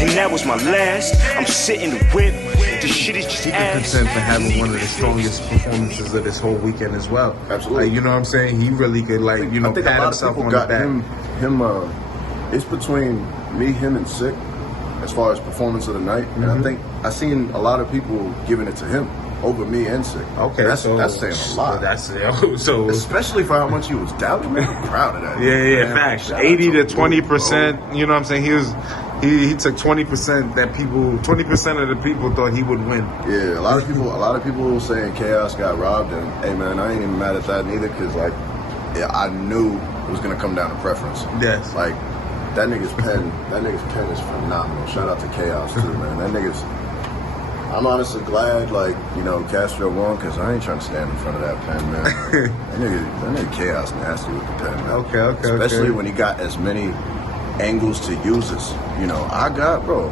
and that was my last. I'm sitting the whip. This shit is just ass. Content for having one of the strongest performances of this whole weekend as well. Absolutely. Like, you know what I'm saying? He really could, like, you know, pat himself on the back. It's between me, him, and Sick as far as performance of the night. And I think I've seen a lot of people giving it to him over me and Sick. Okay, that's saying a lot. So especially for how much he was doubting me. I'm proud of that. Yeah, facts. 80 to 20%. You know what I'm saying? He took 20% that 20% of the people thought he would win. Yeah, a lot of people saying Chaos got robbed, and hey man, I ain't even mad at that neither, because like, yeah, I knew it was gonna come down to preference. Yes. Like that nigga's pen is phenomenal. Shout out to Chaos too, man. That nigga's. I'm honestly glad, like, you know, Castro won, because I ain't trying to stand in front of that pen, man. that nigga Chaos nasty with the pen, man. Okay. Especially when he got as many angles to use as, you know, I got, bro.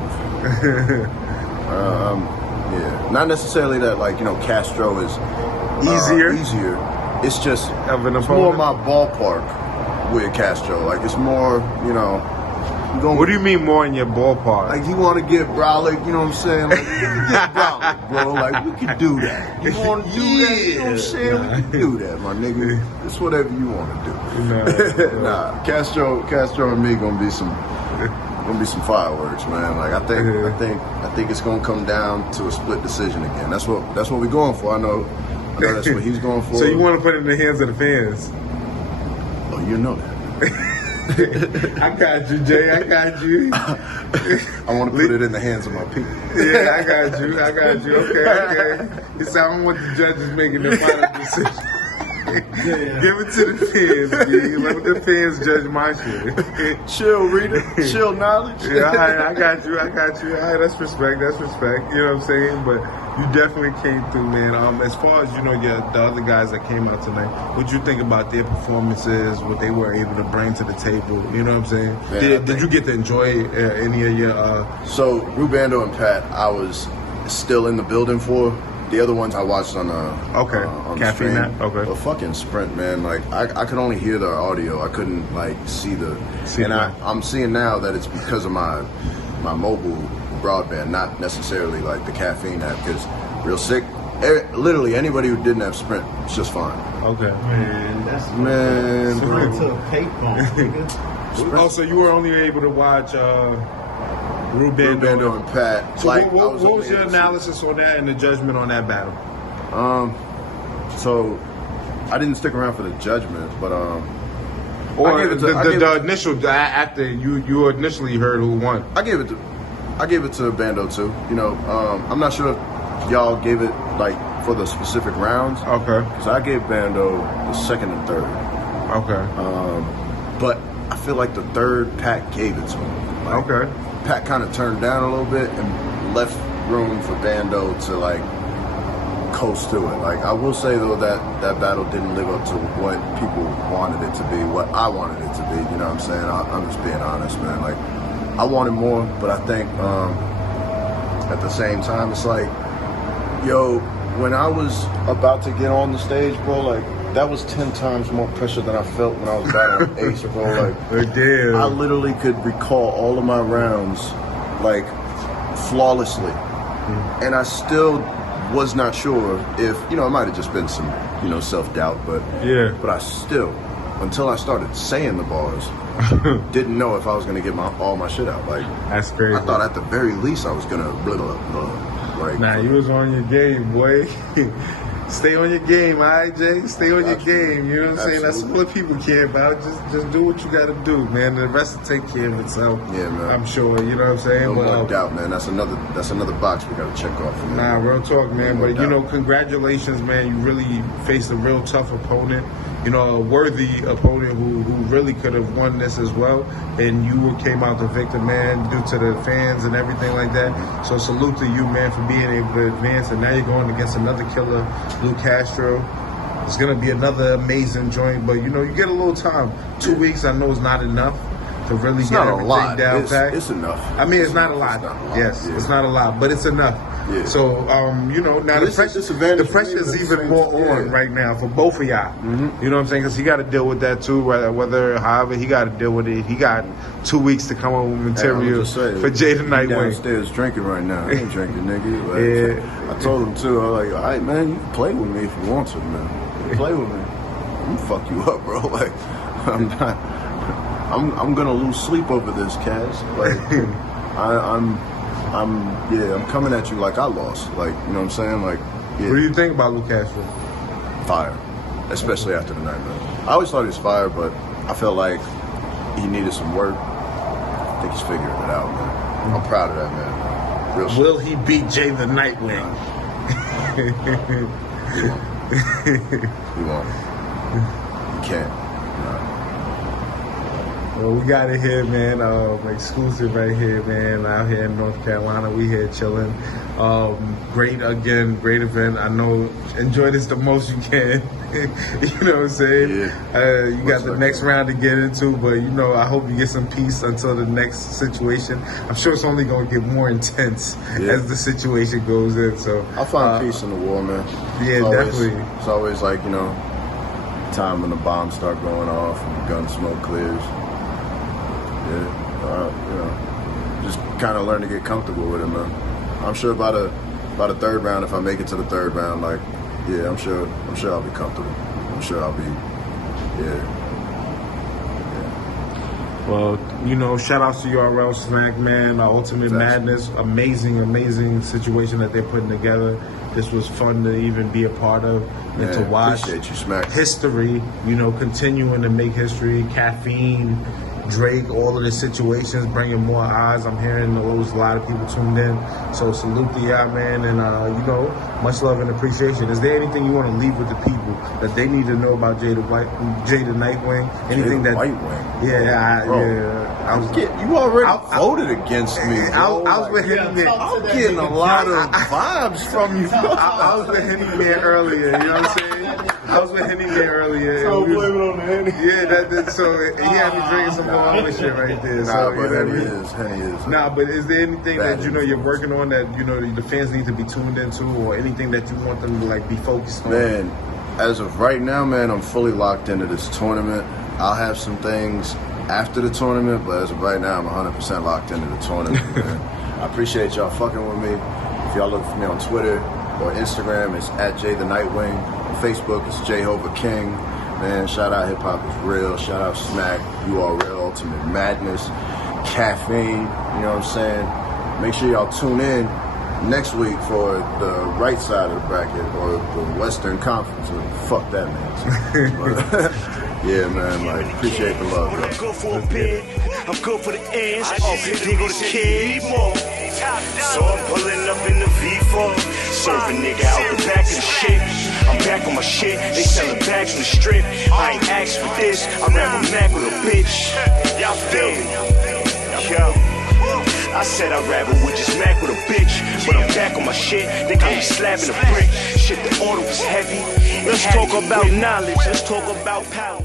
Yeah. Not necessarily that, like, you know, Castro is easier. It's just, it's more my ballpark with Castro. Like, it's more, you know, what do you mean more in your ballpark? Like, you want to get brolic, you know what I'm saying? Like, get brolic, bro. Like, we can do that. You want to do that? You know what I'm saying? We can do that, my nigga. It's whatever you want to do. Nah, Castro and me gonna be some fireworks, man. Like, I think it's gonna come down to a split decision again. That's what we're going for. I know that's what he's going for. So you want to put it in the hands of the fans? Oh, you know that. I got you, Jay. I got you. I want to put it in the hands of my people. Yeah, I got you. Okay. It's I don't want the judges making the final decision. Give it to the fans, B. Let the fans judge my shit. Chill, reader. Chill, knowledge. Yeah, I got you. All right, that's respect. You know what I'm saying? But you definitely came through, man. As far as, you know, the other guys that came out tonight, what'd you think about their performances, what they were able to bring to the table? You know what I'm saying? Yeah, did you get to enjoy any of your... So, Rubando and Pat, I was still in the building for. The other ones I watched on on the stream. Okay. But fucking Sprint, man. Like, I could only hear the audio. I couldn't, like, see I'm seeing now that it's because of my mobile broadband, not necessarily like the caffeine app, because real sick. Literally anybody who didn't have Sprint was just fine. Okay. Man, that's Sprint to a payphone, nigga. Oh, so you were only able to watch Rubando and Pat. So like, what was your analysis on that and the judgment on that battle? So I didn't stick around for the judgment, but or the initial after you initially heard who won. I gave it to Bando too. You know, I'm not sure if y'all gave it like for the specific rounds. Okay. Because I gave Bando the second and third. Okay. But I feel like the third Pat gave it to him. Like, okay. Pat kind of turned down a little bit and left room for Bando to like coast to it. Like, I will say though that battle didn't live up to what people wanted it to be, what I wanted it to be. You know what I'm saying? I'm just being honest, man. Like, I wanted more, but I think at the same time, it's like, yo, when I was about to get on the stage, bro, like, that was 10 times more pressure than I felt when I was battling Ace, bro. Like, damn. I literally could recall all of my rounds, like, flawlessly. And I still was not sure if, you know, it might have just been some, you know, self-doubt, but I still, until I started saying the bars, didn't know if I was going to get all my shit out. Like, that's crazy. I thought at the very least I was going to like. Nah, you was on your game, boy. Stay on your game, all right, Jay? Stay on your game, you know what I'm saying? That's what people care about. Just do what you got to do, man. The rest will take care of itself. Yeah, man. I'm sure, you know what I'm saying? No more doubt, man. That's another box we got to check off. Man. Nah, real talk, man. But, you know, congratulations, man. You really faced a real tough opponent. You know, a worthy opponent who really could have won this as well. And you came out the victor, man, due to the fans and everything like that. So salute to you, man, for being able to advance. And now you're going against another killer, Lou Castro. It's going to be another amazing joint. But, you know, you get a little time. 2 weeks, I know, is not enough to really get everything down pat. It's enough. I mean, it's not a lot. Yes, it's not a lot, but it's enough. Yeah. So, you know, now the pressure's even more on right now for both of y'all. You know what I'm saying? Because he got to deal with that too. However he got to deal with it. He got 2 weeks to come up with material for Jay the Nightwing. Downstairs drinking right now. I ain't drinking, nigga. Like, I told him too. I was like, all right, man, you can play with me if you want to, man. You can play with me. I'm gonna fuck you up, bro. Like, I'm not. I'm gonna lose sleep over this, Cass. Like, I'm coming at you like I lost. Like, you know what I'm saying? Like, yeah. What do you think about Lou Castro? Fire, especially after the night, man. I always thought he was fire, but I felt like he needed some work. I think he's figuring it out, man. I'm proud of that, man. Real shit. Will he beat Jay the Nightwing? He won't. You can't. Well, we got it here, man. Exclusive right here, man. Out here in North Carolina, we here chilling. Great event. I know, enjoy this the most you can. You know what I'm saying? Yeah. You got the next round to get into, but you know, I hope you get some peace until the next situation. I'm sure it's only gonna get more intense as the situation goes in. So I'll find peace in the war, man. Yeah, definitely. It's always like, you know, time when the bombs start going off and the gun smoke clears. You know, just kind of learn to get comfortable with it, man. I'm sure by the third round, if I make it to the third round, like, yeah, I'm sure I'll be comfortable. I'm sure I'll be, yeah. Well, you know, shout outs to URL Smack, man. Ultimate Madness, amazing situation that they're putting together. This was fun to even be a part of and to watch. Appreciate you, Smack. History, you know, continuing to make history. Caffeine, Drake, all of the situations, bringing more eyes. I'm hearing there was a lot of people tuned in. So salute to y'all, man, and you know, much love and appreciation. Is there anything you want to leave with the people that they need to know about Jay the Nightwing? Anything Jay the that Nightwing? You already voted against me. I was with Henny Man. I'm getting a lot of vibes from you. I was with Henny Man earlier. You know what I'm saying? I was with Henny Man earlier. So blame it on the Henny. Yeah, so he had me drinking some more other shit right there. Nah, but Henny is. Nah, but is there anything that you know you're working on that you know the fans need to be tuned into, or anything that you want them to like be focused on? Man, as of right now, man, I'm fully locked into this tournament. I'll have some things after the tournament, but as of right now, I'm 100% locked into the tournament. Man. I appreciate y'all fucking with me. If y'all look for me on Twitter or Instagram, it's @JayTheNightwing. On Facebook, it's JHovaKing. Man, shout out Hip Hop is Real. Shout out Smack, URL, Ultimate Madness, Caffeine. You know what I'm saying? Make sure y'all tune in next week for the right side of the bracket or the Western Conference. Fuck that, man. Yeah, man, like, appreciate the love, bro. I'm good for a bid, I'm good for the ends. They go to kid. So I'm pulling up in the V4, serving nigga out the back of the shit. I'm back on my shit, they selling bags from the strip. I ain't asked for this, I ran my Mac with a bitch. Y'all feel me? Yo. I said I'd rather with just Mac with a bitch, but I'm back on my shit. They got me slapping a brick. Shit, the order was heavy. Let's talk about knowledge. Let's talk about power.